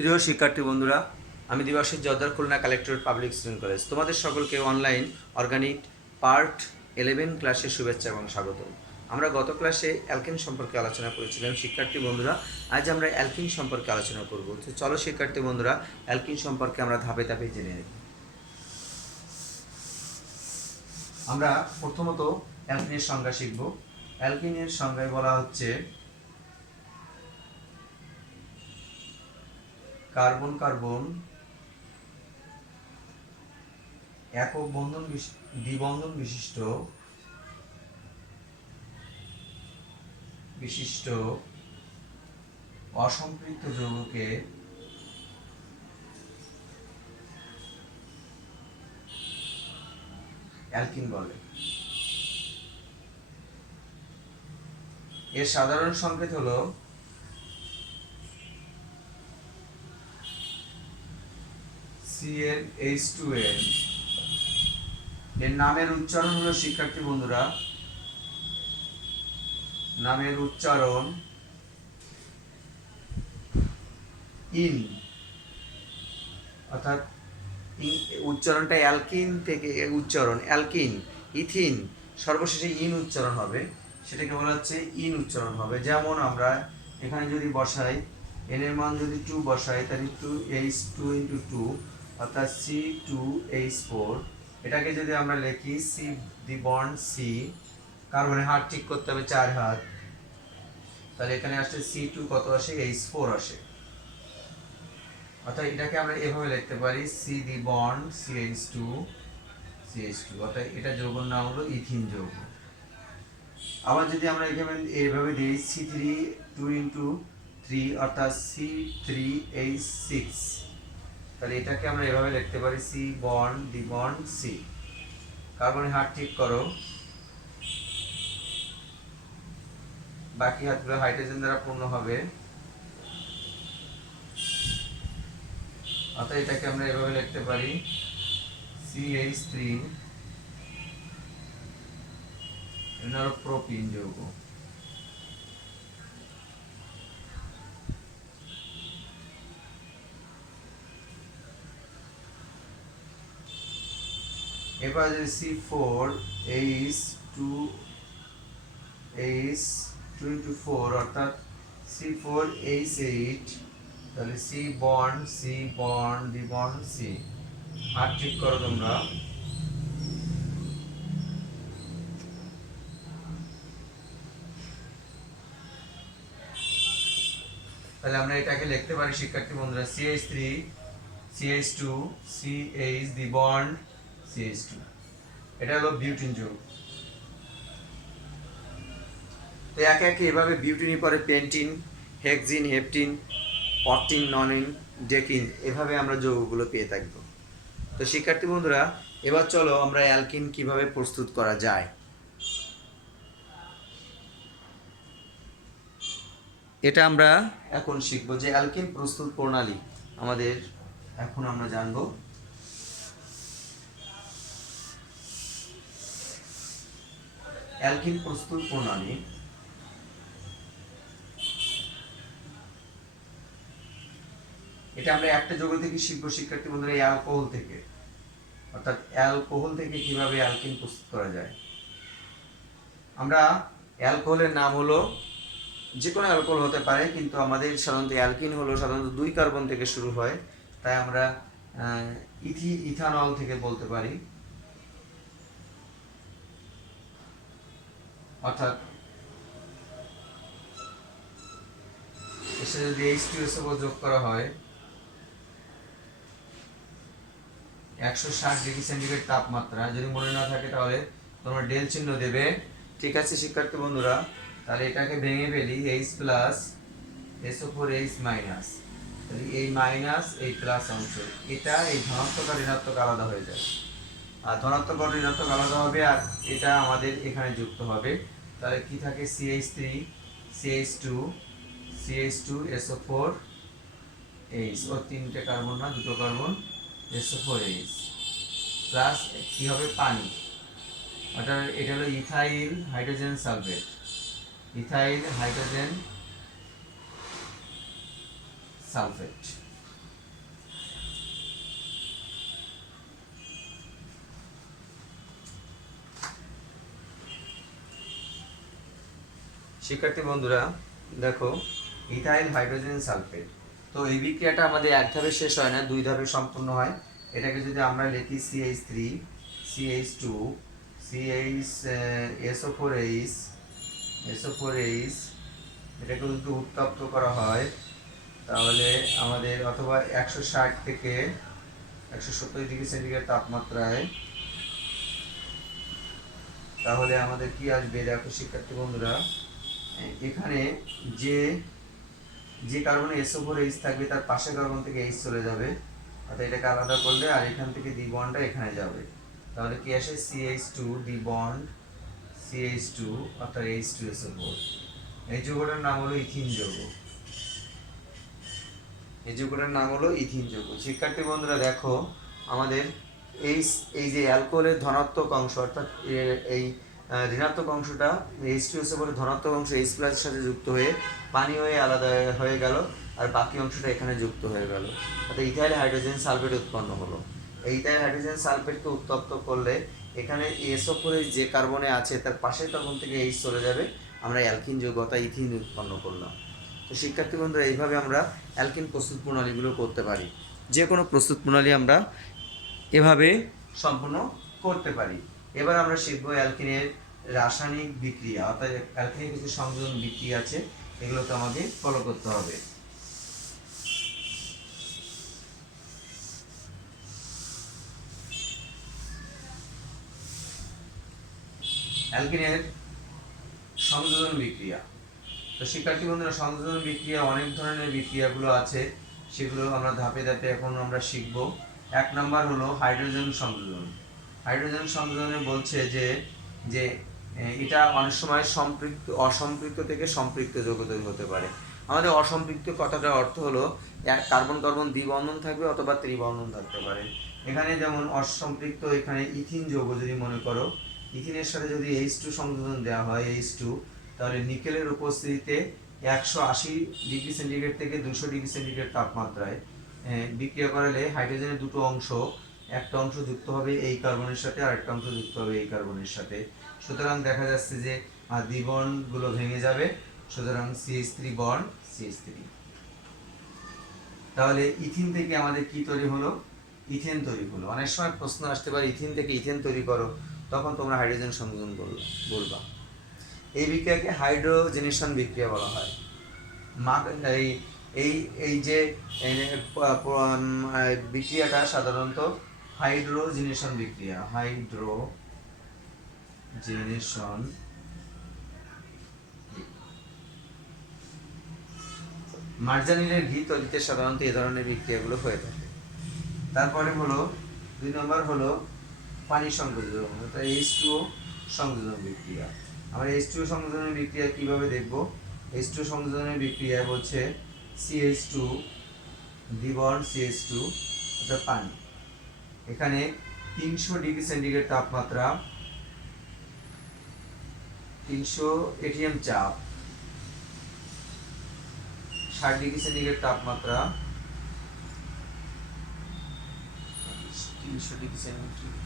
প্রিয় শিক্ষার্থী বন্ধুরা, আমি Dibashis Jordar Khulna collectorate public student college তোমাদের সকলকে অনলাইন অর্গানিক পার্ট 11 ক্লাসে শুভেচ্ছা এবং স্বাগত। আমরা গত ক্লাসে অ্যালকিন সম্পর্কে আলোচনা করেছিলাম। শিক্ষার্থী বন্ধুরা, আজ আমরা অ্যালকিন সম্পর্কে আলোচনা করব। তো চলো শিক্ষার্থী বন্ধুরা, অ্যালকিন সম্পর্কে আমরা ধাপে ধাপে জেনে নেব। আমরা প্রথমত অ্যালকিনের সংজ্ঞা শিখব। অ্যালকিনের সংজ্ঞায় বলা হচ্ছে কার্বন কার্বন একক বন্ধন দ্বিবন্ধন বিশিষ্ট বিশিষ্ট অসম্পৃক্ত যৌগকে অ্যালকিন বলে। এর সাধারণ সংকেত হলো CnH2n। এর নামের উচ্চারণ হলো শিক্ষার্থী বন্ধুরা, নামের উচ্চারণ ইন, অর্থাৎ উচ্চারণটা অ্যালকিন থেকে উচ্চারণ অ্যালকিন, ইথিন, সর্বশেষে ইন উচ্চারণ হবে, সেটাকে বলা হচ্ছে ইন উচ্চারণ হবে। যেমন আমরা এখানে যদি বসাই এন এর মান যদি 2 বসাই, তাহলে 2H2 ইন্টু 2 অর্থাৎ C2H4। এটাকে যদি আমরা লিখি সি দি বন্ড সি, কার্বনের হাত ঠিক করতে হবে 4 হাত, তাহলে এখানে আসলে C2 কত আসে, H4 আসে। অর্থাৎ এটাকে আমরা এভাবে লিখতে পারি সি দি বন্ড CH2 অর্থাৎ এটা যৌগের নাম হলো ইথিন যৌগ। আবার যদি আমরা এখানে এইভাবে দিই C3 2 ইন্টু 3 অর্থাৎ C3H6, তাহলে এটাকে আমরা এভাবে লিখতে পারি সি বন্ড দি বন্ড সি। কার্বনের হাত ঠিক করো, বাকি হাতগুলো হাইড্রোজেন দ্বারা পূর্ণ হবে, অর্থাৎ এটাকে আমরা এভাবে লিখতে পারি CH3 প্রোপিন যৌগ। এবার যদি C4H2 ইন্টু 4 অর্থাৎ C4H8, তাহলে সি বন্ড দি বন্ড সি। হাত ঠিক করো তোমরা, তাহলে আমরা এটাকে লিখতে পারি শিক্ষার্থী বন্ধুরা CH3 CH2 CH দি বন্ড CH2। এটা হলো বিউটিন যৌগ। তো একে একে এভাবে বিউটিনের পরে পেন্টিন, হেক্সিন, হেপটিন, অক্টিন, ননিন, ডেকিন, এভাবে আমরা যৌগগুলো পেয়ে থাকব। তো শিক্ষার্থী বন্ধুরা, এবার চলো আমরা অ্যালকিন কিভাবে প্রস্তুত করা যায় এটা আমরা এখন শিখবো। যে অ্যালকিন প্রস্তুত প্রণালী আমাদের এখন আমরা জানবো। অ্যালকিন প্রস্তুত প্রণালী, এটা আমরা একটা যৌগ থেকে শিখবো শিক্ষার্থী বন্ধুরা, অ্যালকোহল থেকে। অর্থাৎ অ্যালকোহল থেকে কিভাবে অ্যালকিন প্রস্তুত করা যায়। আমরা অ্যালকোহলের নাম হলো, যে কোনো অ্যালকোহল হতে পারে, কিন্তু আমাদের সাধারণত অ্যালকিন হলো সাধারণত 2 কার্বন থেকে শুরু হয়, তাই আমরা ইথানল থেকে বলতে পারি। অর্থাৎ এর সাথে যদি H2SO যোগ করা হয়, 160 ডিগ্রি সেন্টিগ্রেড তাপমাত্রা, যদি মনে না থাকে তাহলে তোমরা ডেল চিহ্ন দেবে। ঠিক আছে শিক্ষার্থী বন্ধুরা, তাহলে এটাকে ভেঙে ফেলি H প্লাস SO4H মাইনাস, তাহলে এই মাইনাস এই প্লাস অংশ, এটা এই ধনাত্মক আর ঋণাত্মক আলাদা হয়ে যায়, আর ধনাত্মক আর ঋণাত্মক আলাদা হবে, আর এটা আমাদের এখানে যুক্ত হবে। তাহলে কি থাকে CH3 CH2 SO4H, ও 3টে কার্বন না 2টো কার্বন, SO4H প্লাস কি হবে পানি, অর্থাৎ এটা হলো ethyl hydrogen sulphate, ethyl hydrogen sulphate. শিক্ষার্থী বন্ধুরা দেখো, ইথাইল হাইড্রোজেন সালফেট। তো এই বিক্রিয়াটা আমাদের এক ধাপে শেষ হয় না, দুই ধাপে সম্পূর্ণ হয়। এটাকে যদি আমরা লিখি CH3 CH2 CH SO4H এটাকে যদি উত্তপ্ত করা হয় তাহলে আমাদের অথবা 160 থেকে 170 ডিগ্রি সেন্টিগ্রেড তাপমাত্রায়, তাহলে আমাদের কি আসবে দেখো শিক্ষার্থী বন্ধুরা, এখানে যে যে কার্বনে SO4H থাকবে তার পাশে কার্বন থেকে H চলে যাবে, অর্থাৎ এটাকে আলাদা করলে আর এখান থেকে দ্বি বন্ডটা এখানে যাবে, তাহলে কি আসে CH2 দ্বি বন্ড CH2 অর্থাৎ H2SO4। এই যৌগটার নাম হলো ইথিন যৌগ। এই যৌগটার নাম হলো ইথিন যৌগ। শিক্ষার্থী বন্ধুরা দেখো, আমাদের এই এই যে অ্যালকোহলের ধনাত্মক অংশ অর্থাৎ এই ঋণাত্মক অংশটা H2SO4 ধনাত্মক অংশ H প্লাসের সাথে যুক্ত হয়ে পানি হয়ে আলাদা হয়ে গেল, আর বাকি অংশটা এখানে যুক্ত হয়ে গেল, অর্থাৎ ইথাইল হাইড্রোজেন সালফেট উৎপন্ন হলো। এই ইথাইল হাইড্রোজেন সালফেটকে উত্তপ্ত করলে এখানে SO4 যে কার্বনে আছে তার পাশের কার্বন থেকে H চলে যাবে, আমরা অ্যালকিন যৌগ অর্থাৎ ইথিন উৎপন্ন করলাম। তো শিক্ষার্থী বন্ধুরা এইভাবে আমরা অ্যালকিন প্রস্তুত প্রণালীগুলো করতে পারি। যে কোনো প্রস্তুত প্রণালী আমরা এভাবে সম্পূর্ণ করতে পারি। এবার আমরা শিখব অ্যালকিনের রাসায়নিক বিক্রিয়া, অর্থাৎ অ্যালকিনের কিছু সংযোজন বিক্রিয়া আছে, এগুলোকে আমাদের ফলো করতে হবে। অ্যালকিনের সংযোজন বিক্রিয়া। তো শিক্ষার্থী বন্ধুরা, সংযোজন বিক্রিয়া অনেক ধরনের বিক্রিয়াগুলো আছে, সেগুলো আমরা ধাপে ধাপে এখন আমরা শিখব। 1 নম্বর হলো হাইড্রোজেন সংযোজন। হাইড্রোজেন সংযোজনে বলছে যে যে এটা অনেক সময় সম্পৃক্ত অসম্পৃক্ত থেকে সম্পৃক্ত যৌগ তৈরি হতে পারে। আমাদের অসম্পৃক্ত কথাটার অর্থ হলো কার্বন কার্বন দ্বিবন্ধন থাকবে অথবা ত্রিবন্ধন থাকতে পারে। এখানে যেমন অসম্পৃক্ত, এখানে ইথিন যৌগ যদি মনে করো, ইথিনের সাথে যদি H2 সংযোজন দেওয়া হয় H2, তাহলে নিকেলের উপস্থিতিতে 180 ডিগ্রি সেন্টিগ্রেড থেকে 200 ডিগ্রি সেন্টিগ্রেড তাপমাত্রায় বিক্রিয়া করালে হাইড্রোজেনের দুটো অংশ, একটা অংশ যুক্ত হবে এই কার্বনের সাথে আর একটা অংশ যুক্ত হবে এই কার্বনের সাথে। সুতরাং দেখা যাচ্ছে যে দ্বিবন্ধগুলো ভেঙে যাবে, সুতরাং CH3 বন্ড CH3। তাহলে ইথিন থেকে আমাদের কি তৈরি হলো? ইথেন তৈরি হলো। অনেক সময় প্রশ্ন আসতে পারে ইথিন থেকে ইথেন তৈরি করো, তখন তোমরা হাইড্রোজেন সংযোজন বলবা। এই বিক্রিয়াকে হাইড্রোজেনেশন বিক্রিয়া বলা হয়। এই এই যে বিক্রিয়াটা সাধারণত হাইড্রোজেনেশন বিক্রিয়া, হাইড্রোজেনেশন। মার্জানিলের ঘি তৈরিতে সাধারণত এই ধরনের বিক্রিয়াগুলো হয়ে থাকে। তারপরে হলো 2 নম্বর হলো পানি সংযোজন, অর্থাৎ H2O সংযোজন বিক্রিয়া। আমরা H2O সংযোজনের বিক্রিয়া কিভাবে দেখব? H2O সংযোজনের বিক্রিয়া হচ্ছে CH2 দ্বিবন্ড CH2 অর্থাৎ পানি। এখানে 300 ডিগ্রি সেন্টিগ্রেড তাপমাত্রা, 300 ATM চাপ, 60 ডিগ্রি সেন্টিগ্রেড তাপমাত্রা, 300 ডিগ্রি সেন্টিগ্রেড,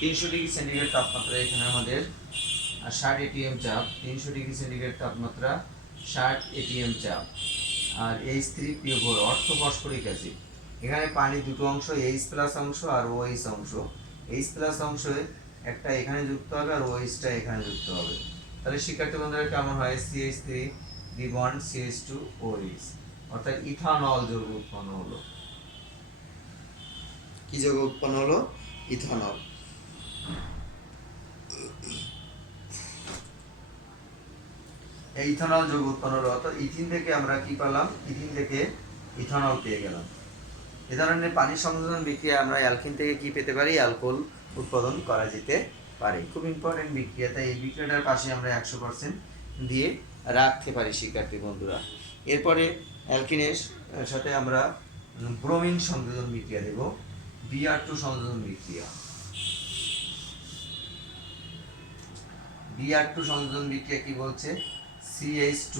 300 ডিগ্রি সেন্টিগ্রেড তাপমাত্রা এখানে আমাদের, আর 60 ATM চাপ, 300 ডিগ্রি সেন্টিগ্রেড তাপমাত্রা, 60 ATM চাপ, আর H3PO4 অর্থ ফসফরিক অ্যাসিড। এখানে পানি দুটো অংশ, H প্লাস অংশ আর OH অংশ। H প্লাস অংশে একটা এখানে যুক্ত হবে আর OH-টা এখানে যুক্ত হবে। তাহলে শিক্ষার্থী বন্ধুরা কেমন হয়? CH3 দ্বিবন্ড CH2OH, অর্থাৎ ইথানল যৌগ উৎপন্ন হলো। কি যৌগ উৎপন্ন হলো? ইথানল। এই ইথানল যৌগ উৎপন্ন হলো, অর্থাৎ ইথিন থেকে আমরা কি পেলাম? ইথিন থেকে ইথানল পেয়ে গেলাম। এ ধরনের পানি সংযোজন বিক্রিয়া আমরা অ্যালকিন থেকে কি পেতে পারি? অ্যালকোহল উৎপাদন করা যেতে পারে। খুব ইম্পর্টেন্ট বিক্রিয়া, তাই এই বিক্রিয়াটার পাশে আমরা 100% দিয়ে রাখতে পারি শিক্ষার্থী বন্ধুরা। এরপরে অ্যালকিনের সাথে আমরা ব্রোমিন সংযোজন বিক্রিয়া দেব, Br2 সংযোজন বিক্রিয়া। Br2 সংযোজন বিক্রিয়া কি বলছে? CH2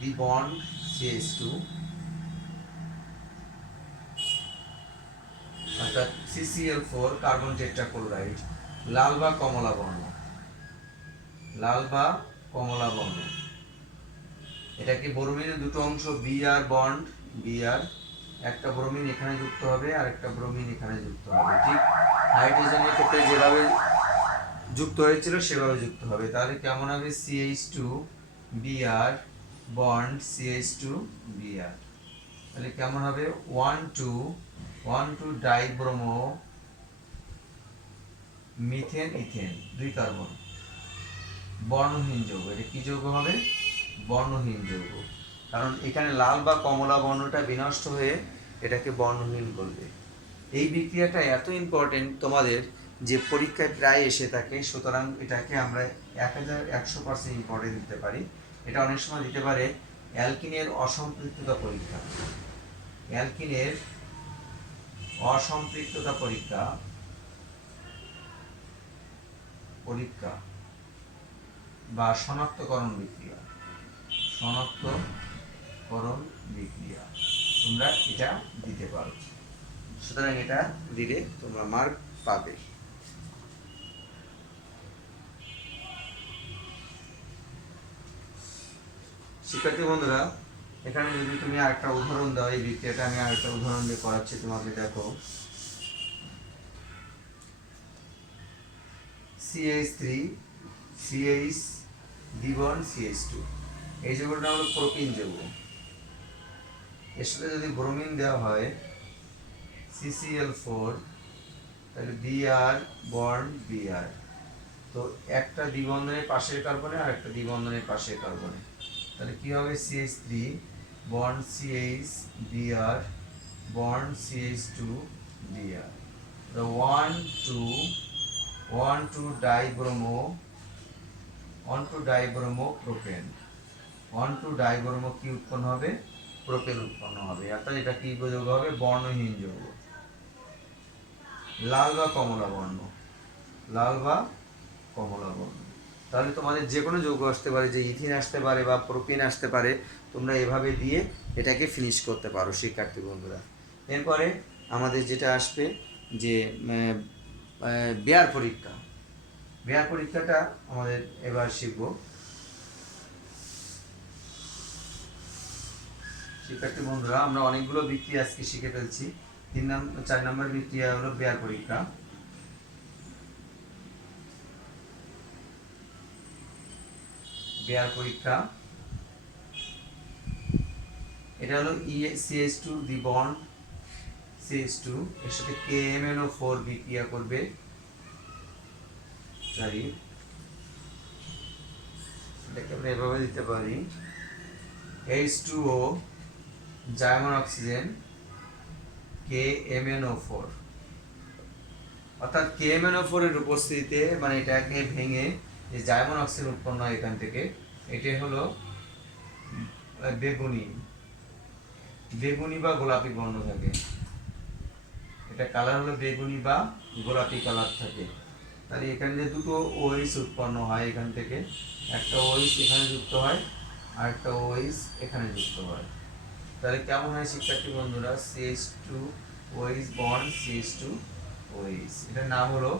দ্বিবন্ড CH2 অর্থাৎ CCl4 কার্বন টেট্রাক্লোরাইড, লাল বা কমলা বর্ণ, লাল বা কমলা বর্ণ। এটা কি ব্রোমিনের দুটো অংশ Br বন্ড, Br, একটা ব্রোমিন এখানে যুক্ত হবে আর একটা ব্রোমিন এখানে যুক্ত হবে, ঠিক হাইড্রোজেনের ক্ষেত্রে যেভাবে যুক্ত হয়েছিল সেভাবে যুক্ত হবে। তাহলে কেমন হবে? CH2Br bond CH2Br। তাহলে কেমন হবে? 1 2 ডাইব্রোমো মিথেন ইথেন, 2 কার্বন, বর্ণহীন যৌগ। এটা কি যৌগ হবে? বর্ণহীন যৌগ। কারণ এখানে লাল বা কমলা বর্ণটা বিনষ্ট হয়ে এটাকে বর্ণহীন করবে। এই বিক্রিয়াটা এত ইম্পর্টেন্ট তোমাদের যে পরীক্ষায় প্রায় এসে থাকে, সুতরাং এটাকে আমরা 1100% ইম্পর্টেন্ট দিতে পারি। এটা অনেক সময় দিতে পারে অ্যালকিনের অসম্পৃক্ততা পরীক্ষা, অ্যালকিনের অসম্পৃক্ততা পরীক্ষা পরীক্ষা বা শনাক্তকরণ বিক্রিয়া, শনাক্তকরণ বিক্রিয়া তোমরা এটা দিতে পারো। সুতরাং এটা দিলে তোমরা মার্ক পাবে। শিক্ষার্থী বন্ধুরা, এখানে যদি তুমি আরেকটা উদাহরণ দাও, এই বিক্রিয়াটা আমি আরেকটা উদাহরণ দিয়ে করাচ্ছি তোমাকে। দেখো, CH3 CH দ্বিবন্ধ CH2, এই যৌগটা হলো প্রোপিন যৌগ। এর সাথে যদি ব্রোমিন দেওয়া হয় CCl4, তাহলে Br বন্ড Br, তো একটা দ্বিবন্ধনের পাশের কার্বনে আর একটা দ্বিবন্ধনের পাশের কার্বনে, তাহলে কি হবে? CH3 bond CH Br bond CH2 Br, the 1 2 dibromo, 1 2 dibromo propane, 1 2 dibromo কি উৎপন্ন হবে? প্রোপেন উৎপন্ন হবে। অর্থাৎ এটা কি যৌগ হবে? বর্ণহীন যৌগ। লাল বা কমলা বর্ণ, লাল বা কমলা বর্ণ। তাহলে তোমাদের যে কোনো যৌগ আসতে পারে, যে ইথিন আসতে পারে বা প্রোপিন আসতে পারে, তোমরা এভাবে দিয়ে এটাকে ফিনিশ করতে পারো শিক্ষার্থী বন্ধুরা। এরপরে আমাদের যেটা আসবে যে বেয়ার পরীক্ষা, বেয়ার পরীক্ষাটা আমাদের এবার শিখব। শিক্ষার্থী বন্ধুরা, আমরা অনেকগুলো বিক্রিয়া আজকে শিখে ফেলছি। 4 নম্বর বিক্রিয়া হলো বেয়ার পরীক্ষা। বেয়ার পরীক্ষা এটা হলো CH2 দ্বিবন্ধ CH2, এর সাথে KMnO4 বিক্রিয়া করবে, সরি এটাকে আমরা এভাবে দিতে পারি, H2O জার্মান অক্সিজেন KMnO4, অর্থাৎ KMnO4 এর উপস্থিতিতে, মানে এটাকে ভেঙে যে জার্মান অক্সিজেন উৎপন্ন হয় এখান থেকে, এটা হলো বেগুনি, বেগুনি বা গোলাপি বর্ণ থাকে, এটা কালার হলো বেগুনি বা গোলাপি কালার থাকে। তাহলে এখানে যে দুটো OH উৎপন্ন হয় এখান থেকে, একটা OH এখানে যুক্ত হয় আর একটা OH এখানে যুক্ত হয়। তাহলে কেমন হয় শিক্ষার্থী বন্ধুরা? CH2OH বন্ড CH2OH, এটার নাম হলো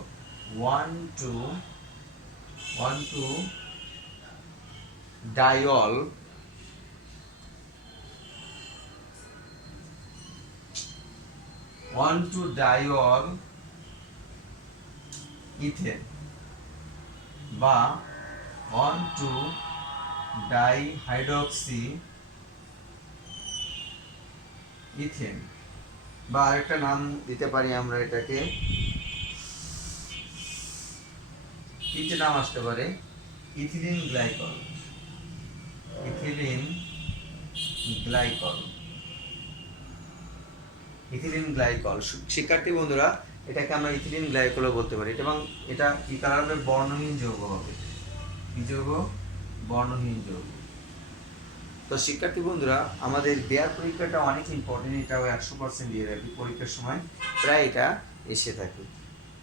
1 2 ডাইল, 1 2 ডাইল ইথেন বা 1 2 ডাইহাইড্রক্সি ইথেন, বা আরেকটা নাম দিতে পারি আমরা এটাকে, 3টে নাম আসতে পারে, ethylene glycol, ethylene glycol, ethylene glycol. শিক্ষার্থী বন্ধুরা, এটাকে আমরা ইথিলিন গ্লাইকলও বলতে পারি। এবং এটা কি কালার হবে? বর্ণহীন যৌগ হবে। কি যৌগ? বর্ণহীন যৌগ। তো শিক্ষার্থী বন্ধুরা, আমাদের বেয়ার পরীক্ষাটা অনেক ইম্পর্টেন্ট, এটাও 100% দিয়ে রাখি পরীক্ষার সময়, প্রায় এটা এসে থাকে।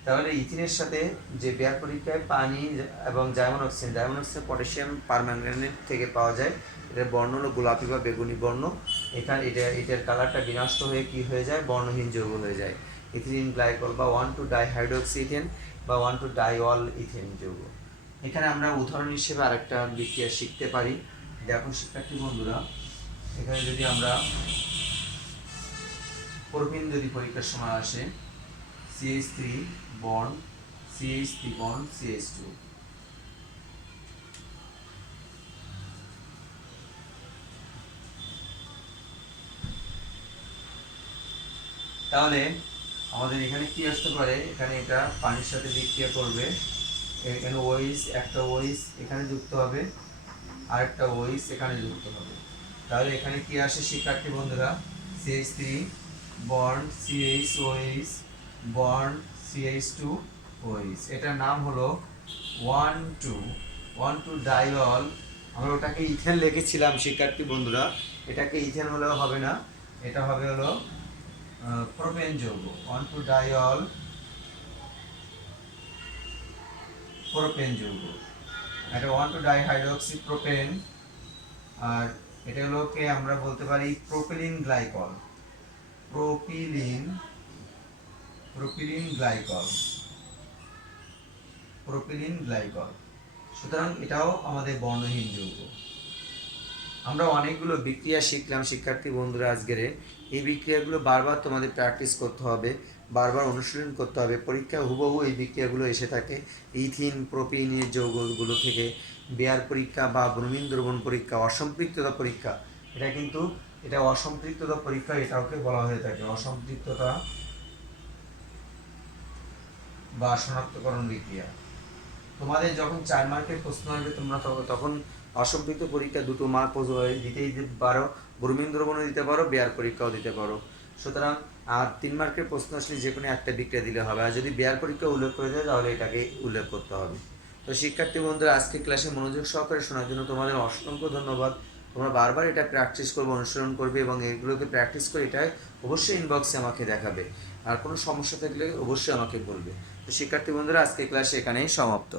তাহলে ইথিনের সাথে যে বেয়ার পরীক্ষায় পানি এবং জার্মান অক্সিজেন পটাশিয়াম পারম্যাঙ্গানেট থেকে পাওয়া যায়, এটার বর্ণ হলো গোলাপি বা বেগুনি বর্ণ। এটার কালারটা বিনষ্ট হয়ে কি হয়ে যায়? বর্ণহীন যৌগ হয়ে যায়। ইথিলিন গ্লাইকল বা 1,2-ডাইহাইড্রোক্সি ইথেন বা 1,2-ডাইঅল ইথেন যৌগ। এখানে আমরা উদাহরণ হিসেবে আরেকটা বিক্রিয়া শিখতে পারি। দেখো শিক্ষার্থী বন্ধুরা, এখানে যদি আমরা প্রোপিন যদি পরীক্ষার সময় আসে, CH3 bond CH3 bond CH2, তাহলে আমাদের এখানে কি আসতে পারে, এখানে এটা পানির সাথে বিক্রিয়া করবে, এখানে ওইস, একটা ওইস এখানে যুক্ত হবে, আরেকটা ওইস এখানে যুক্ত হবে। তাহলে এখানে কি আসে শিক্ষার্থী বন্ধুরা, CH3 bond CHOH bond CH2 OH, এটার নাম হলো 1,2-ডাইঅল। আমরা ওটাকে ইথেন লিখেছিলাম শিক্ষার্থী বন্ধুরা, এটাকে ইথেন হলেও হবে না, এটা হবে হলো প্রোপেন যৌগ, 1,2-ডাইঅল প্রোপেন যৌগ। এটা 1,2-ডাইহাইড্রোক্সি প্রোপেন, আর এটা হলো কে আমরা বলতে পারি propylene glycol, propylene glycol, propylene glycol. সুতরাং এটাও আমাদের বর্ণহীন যৌগ। আমরা অনেকগুলো বিক্রিয়া শিখলাম শিক্ষার্থী বন্ধুরা আজকের। এই বিক্রিয়াগুলো বারবার তোমাদের প্র্যাকটিস করতে হবে, বারবার অনুশীলন করতে হবে। পরীক্ষায় হুবহু এই বিক্রিয়াগুলো এসে থাকে ইথিন প্রোপিনের যৌগগুলো থেকে। বেয়ার পরীক্ষা বা ব্রোমিন দ্রবণ পরীক্ষা, অসম্পৃক্ততা পরীক্ষা, এটা কিন্তু এটা অসম্পৃক্ততা পরীক্ষা, এটাকে বলা হয়ে থাকে অসম্পৃক্ততা বা শনাক্তকরণ বিক্রিয়া। তোমাদের যখন 4 মার্কের প্রশ্ন আসবে তোমরা তখন অসম্পৃক্ত পরীক্ষা 2 মার্ক দিতেই পারো, ব্রোমিন দ্রবণও দিতে পারো, বেয়ার পরীক্ষাও দিতে পারো। সুতরাং আর 3 মার্কের প্রশ্ন আসলে যে কোনো একটা বিক্রিয়া দিলে হবে, আর যদি বেয়ার পরীক্ষা উল্লেখ করে দেয় তাহলে এটাকে উল্লেখ করতে হবে। তো শিক্ষার্থী বন্ধুরা, আজকে ক্লাসে মনোযোগ সহকারে শোনার জন্য তোমাদের অসংখ্য ধন্যবাদ। তোমরা বারবার এটা প্র্যাকটিস করবে, অনুসরণ করবে এবং এগুলোকে প্র্যাকটিস করে এটা অবশ্যই ইনবক্সে আমাকে দেখাবে। আর কোনো সমস্যা থাকলে অবশ্যই আমাকে বলবে। তো শিক্ষার্থী বন্ধুরা, আজকে ক্লাস এখানেই সমাপ্ত।